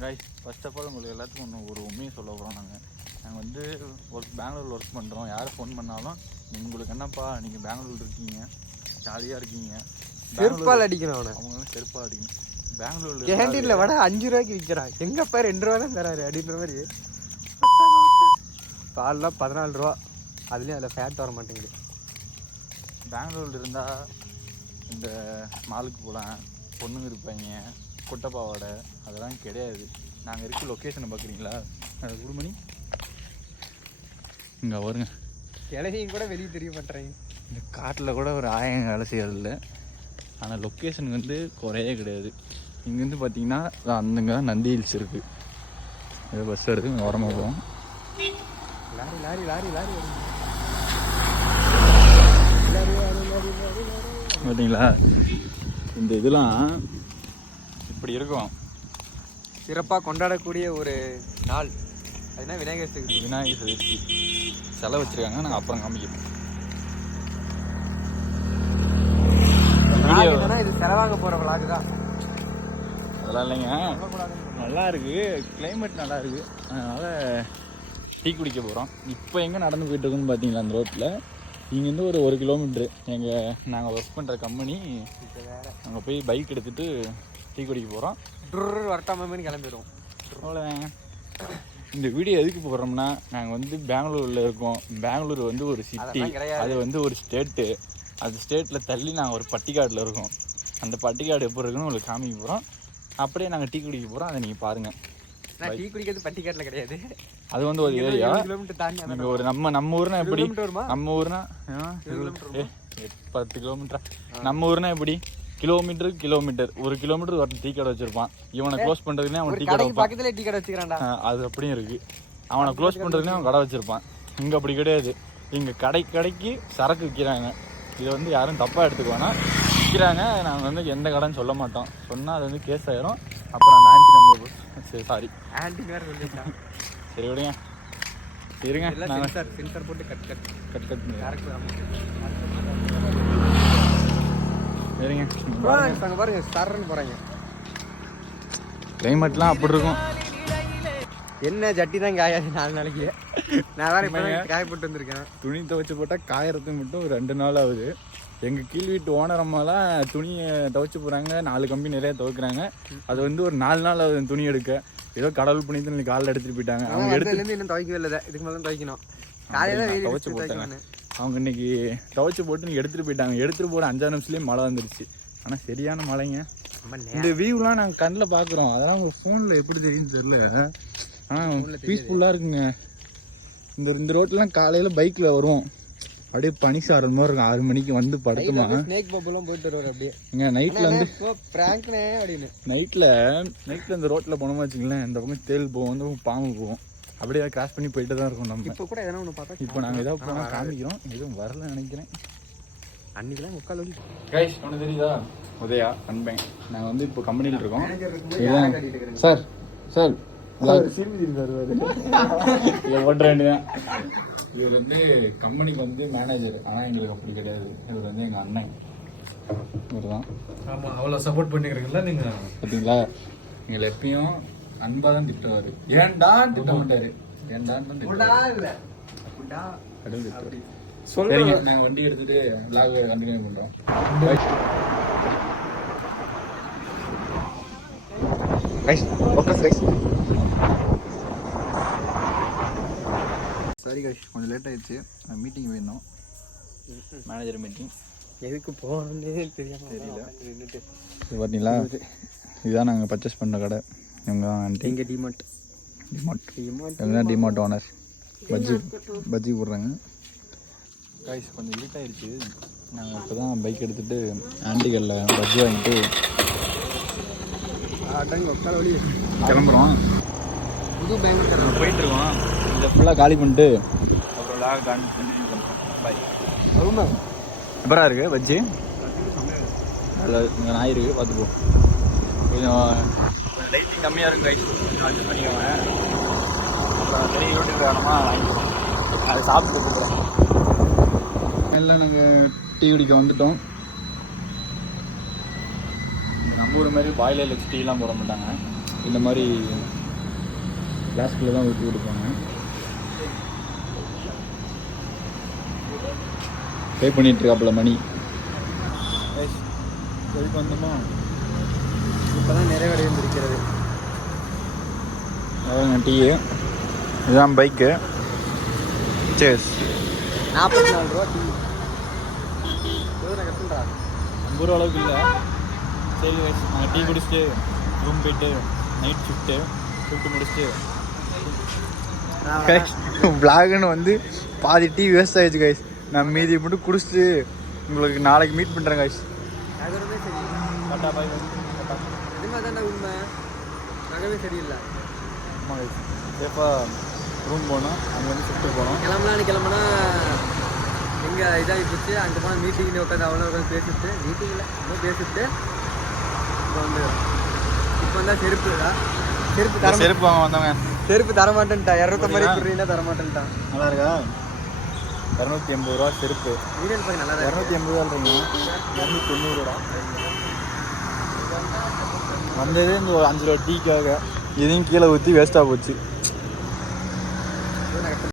Guys first of all உங்களுக்கு எல்லாத்துக்கும் ஒரு உண்மையை சொல்ல போகிறோம். நாங்கள் வந்து பெங்களூரில் ஒர்க் பண்ணுறோம். யார் ஃபோன் பண்ணாலும் உங்களுக்கு என்னப்பா நீங்கள் பெங்களூர் இருக்கீங்க, ஜாலியாக இருக்கீங்க, செருப்பால் அடிக்கணும் அவனை. அவங்களும் செருப்பால் அடிக்கணும். பெங்களூரில் கேண்டீனில் வடை 5 ரூபாய்க்கு விற்கிறான், எங்கப்பா 2 ரூபா தான் தராரு அப்படின்ற மாதிரி. பால்லாம் 14 ரூபா, அதுலேயும் அதில் ஃபேட் வர மாட்டேங்குது. பெங்களூரில் இருந்தால் இந்த மாலுக்கு போகலாம், பொண்ணுங்க இருப்பாங்க, குட்டைப்பாவோட அதெல்லாம் கிடையாது. நாங்கள் இருக்க லொக்கேஷனை பார்க்குறீங்களா? அது குடுமணி இங்கே வருங்க. கிளவியும் கூட வெளியே தெரிய மாட்டேறாங்க. இந்த காட்டில் கூட ஒரு ஆயம் வேலை செய்யறதில்ல. ஆனால் லொக்கேஷன் வந்து குறையே கிடையாது. இங்கேருந்து பார்த்தீங்கன்னா அந்தங்க நந்தி ஹில்ஸ் இருக்குது. ஏதோ பஸ் வருது, இங்கே உரமாக போவோம். லாரி லாரி லாரி லாரி பார்த்தீங்களா? இந்த இதெல்லாம் இப்படி இருக்கும். சிறப்பாக கொண்டாடக்கூடிய ஒரு நாள் அதுனா விநாயகர் சதுர்த்தி. விநாயகர் சதுர்த்தி செலவு வச்சுருக்காங்க. நாங்கள் அப்புறம் காமிக்கிறோம். இது செலவாங்க போகிற விளாகு தான். அதெல்லாம் இல்லைங்க, நல்லா இருக்குது, கிளைமேட் நல்லா இருக்குது. அதனால் டீ குடிக்க போகிறோம். இப்போ எங்கே நடந்து போயிட்டு இருக்குன்னு பார்த்தீங்களா? அந்த ரோட்டில் இங்கேருந்து ஒரு 1 கிலோமீட்ரு நாங்கள் ஒர்க் பண்ணுற கம்பெனி. அங்கே போய் பைக் எடுத்துகிட்டு டீ குடிக்க போகிறோம். வரட்டாமன்னு கிளம்பிடுவோம். அவ்வளோதாங்க. இந்த வீடியோ எதுக்கு போடுறோம்னா, நாங்கள் வந்து பெங்களூரில் இருக்கோம். பெங்களூர் வந்து ஒரு சிட்டி, அது வந்து ஒரு ஸ்டேட்டு. அந்த ஸ்டேட்டில் தள்ளி நாங்கள் ஒரு பட்டிக்காட்டில் இருக்கோம். அந்த பட்டிக்காடு எப்படி இருக்குன்னு உங்களுக்கு காமிக்க போகிறோம். அப்படியே நாங்கள் டீ குடிக்க போகிறோம். அதை நீங்கள் பாருங்கள். டீ குடிக்கிறது பட்டிக்காட்டில் கிடையாது, அது வந்து ஒரு ஏரியா. கிலோமீட்டர் தாண்டி இங்கே ஒரு நம்ம ஊர்னா எப்படி? நம்ம ஊர்னா 10 கிலோமீட்டரா? நம்ம ஊர்னா எப்படி? கிலோமீட்டர் 1 கிலோமீட்டர் ஒரு டீ கடை வச்சிருப்பான். இவனை க்ளோஸ் பண்றதுக்குனே அவன் டீ கடை பக்கத்துல டீ கடை வச்சுக்கிறான்டா. அது அப்படியும் இருக்கு. அவனை க்ளோஸ் பண்றதுக்குனே அவன் கடை வச்சிருப்பான். இங்க அப்படி கிடையாது. இங்க கடைக்கு சரக்கு விற்கிறாங்க. இதை வந்து யாரும் தப்பா எடுத்துக்குவானா விற்கிறாங்க. நாங்கள் வந்து எந்த கடைன்னு சொல்ல மாட்டோம். சொன்னா அது வந்து கேஸ் ஆயிரும். அப்புறம் அந்த ஆன்டி நம்ம சாரி ஆன்டி வேற சொல்லிட்டான். சரி விடுங்க, இருங்க. சென்சார் போட்டு கட் சரிங்க. பாருங்க சரன்னு போறாங்க. கிளைமேட்லாம் அப்படி இருக்கும். என்ன ஜட்டி தான் காயாது 4 நாளைக்கு. நான் வேற இப்போ காயப்பட்டு வந்திருக்கேன். துணி துவைச்சு போட்டால் காயறதுக்கு மட்டும் ஒரு 2 நாள் ஆகுது. எங்கள் கீழ் வீட்டு ஓனர் அம்மாலாம் துணியை துவைச்சு போகிறாங்க. 4 கம்பி நிறைய துவைக்கிறாங்க. அது வந்து ஒரு 4 நாள் ஆகுது துணி எடுக்க. ஏதோ கடவுள் புனித்து இன்னைக்கு காலையில் எடுத்துகிட்டு போயிட்டாங்க. அவங்க எடுத்துலேருந்து இன்னும் துவைக்கவே இல்லை, இதுக்கு மேலே துவைக்கணும். காலையில் துவைச்சு போட்டாங்க. அவங்க இன்னைக்கு துவைச்சு போட்டு நீ எடுத்துகிட்டு போயிட்டாங்க. எடுத்துகிட்டு போட 5 நிமிஷத்துலேயே மழை வந்துருச்சு. ஆனால் சரியான மழைங்க. இந்த வியூலாம் நாங்கள் கண்ணில் பார்க்குறோம். அதெல்லாம் உங்கள் ஃபோனில் எப்படி தெரியும்னு தெரியல. ஆனால் பீஸ்ஃபுல்லாக இருக்குங்க. இந்த ரோட்லாம் காலையில் பைக்கில் வருவோம், அப்படியே பனி சாரல் மாதிரி இருக்கும். 6 மணிக்கு வந்து படுத்துமா ஸ்னேக் பாப்லாம் போயிட்டு வருவார் அப்படியே. இங்கே நைட்டில் வந்து பிராங்க்னே அப்படின்னு நைட்டில் இந்த ரோட்டில் போனோமா வச்சுங்களேன், இந்த பக்கம் தேல் போவோம், இந்த பக்கம் பாம்பு போவோம். அப்படியே கிராஸ் பண்ணி போயிட்டு தான் இருக்கும். நம்ம இப்போ கூட எதனா ஒன்று பார்த்தா இப்போ நாங்கள் ஏதாவது போனால் காமிக்கிறோம். எதுவும் வரல நினைக்கிறேன். அன்னைக்கெல்லாம் 3/4 வழி. கைஸ் ஒன்று தெரியுதா? உதயா அன்பேன். நாங்கள் வந்து இப்போ கம்பெனியில் இருக்கோம். சார் இவர் வந்து கம்பெனிக்கு வந்து மேனேஜர். ஆனால் எங்களுக்கு அப்படி கிடையாது. இவர் வந்து எங்கள் அண்ணன். இவர் தான். ஆமாம், அவ்வளோ சப்போர்ட் பண்ணிக்கிறீங்களா நீங்கள்? பார்த்தீங்களா? எங்களை எப்பயும் அன்பாக தான் திட்டுவார். ஏன்டா திட்ட மாட்டார், ஏன்டான்னு தான் திட்டுவார். சரிங்க, நாங்கள் வண்டி எடுத்துட்டு விளாக் கண்டினியூ பண்ணுறோம். சரி கைஸ், கொஞ்சம் லேட் ஆயிடுச்சு. மீட்டிங் வேணும், மேனேஜர் மீட்டிங். எதுக்கு போகணுன்னே தெரியல. இது பார்த்தீங்களா? இதுதான் நாங்கள் பர்ச்சேஸ் பண்ணுற கடை. இவங்க தான் ஆண்டி. இங்கே டிமார்ட் இவங்க தான் டிமார்ட் ஓனர். பஜ்ஜி போடுறாங்க. கைஸ் கொஞ்சம் லேட் ஆயிடுச்சு. நாங்கள் இப்போ தான் பைக் எடுத்துகிட்டு ஆண்டிகளில் பஜ்ஜி வாங்கிட்டு கிளம்புறோம். புது பெங்களூர் போயிட்டுருக்கோம். இதை ஃபுல்லாக காலி பண்ணிட்டு அப்புறம் லாக் காலி பாய். எப்பரா இருக்குது பஜ்ஜி? அதில் இங்கே நாய் இருக்குது, பார்த்துப்போம். கொஞ்சம் லைட்டிங் கம்மியாக இருக்கும் கைஸ், அட்ஜஸ்ட் பண்ணிக்கோங்க. அப்புறம் பெரிய யூடியூப் வேணுமா வாங்கிக்கிறோம். அதை சாப்பிட்டு போகிறோம். எல்லாம் நாங்கள் டீ குடிக்க வந்துட்டோம். நம்ம ஊர் மாதிரி பாய்லர் வச்சு டீலாம் போட மாட்டாங்க. இந்த மாதிரி கிளாஸ்குள்ளே தான் ஊற்றி கொடுப்பாங்க. பே பண்ணிகிட்ருக்காப்புல மணி. எதுக்கு வந்தோமா? இப்போ தான் நிறைவடைந்திருக்கிறது. அதான் டீ, இதுதான் பைக்கு. சேஸ் 44 ரூபா டீ. கட்டுன்றா 50 ரூபா அளவுக்கு இல்லை. சரி கைஸ், நாங்கள் டீ குடிச்சிட்டு ரூம் போயிட்டு நைட் ஷிஃப்ட்டு முடிச்சுட்டு விளாகுன்னு வந்து பாதி டீ வேஸ்ட் ஆகிடுச்சு கைஸ். நான் மீதி மட்டும் குடிச்சிட்டு உங்களுக்கு நாளைக்கு மீட் பண்ணுறேன் கைஸ். நகரமே சரியில்லை. டாட்டா பாய். இதுமாதிரி தானே உண்மை. நகரமே சரியில்லை. ஆமாம் கைஸ், சேஃபாக ரூம் போனோம். அங்கே வந்து ஷிஃப்ட்டு போனோம். கிளம்புனா எங்கே இதாகி போச்சு. அங்கே போனால் மீட்டிங்கில் உட்காந்து அவ்வளோ உட்காந்து பேசிட்டு மீட்டிங்கில் இன்னும் பேசிட்டு இப்போ வந்தால் செருப்பு வாங்க வந்தவங்க செருப்பு தரமாட்டேன்ட்டா. 250 ரூபாய் குடுறீங்கன்னா தரமாட்டேன்ட்டான். நல்லா இருக்கா? 280 ரூபா செருப்பு. வீடியோ பார்க்க நல்லா தான் 280 ரூபாய்ங்க. 290 ரூபா வந்ததே இந்த ஒரு 5 ரூபா டீக்காக. இதையும் கீழே ஊற்றி வேஸ்ட்டாக போச்சு.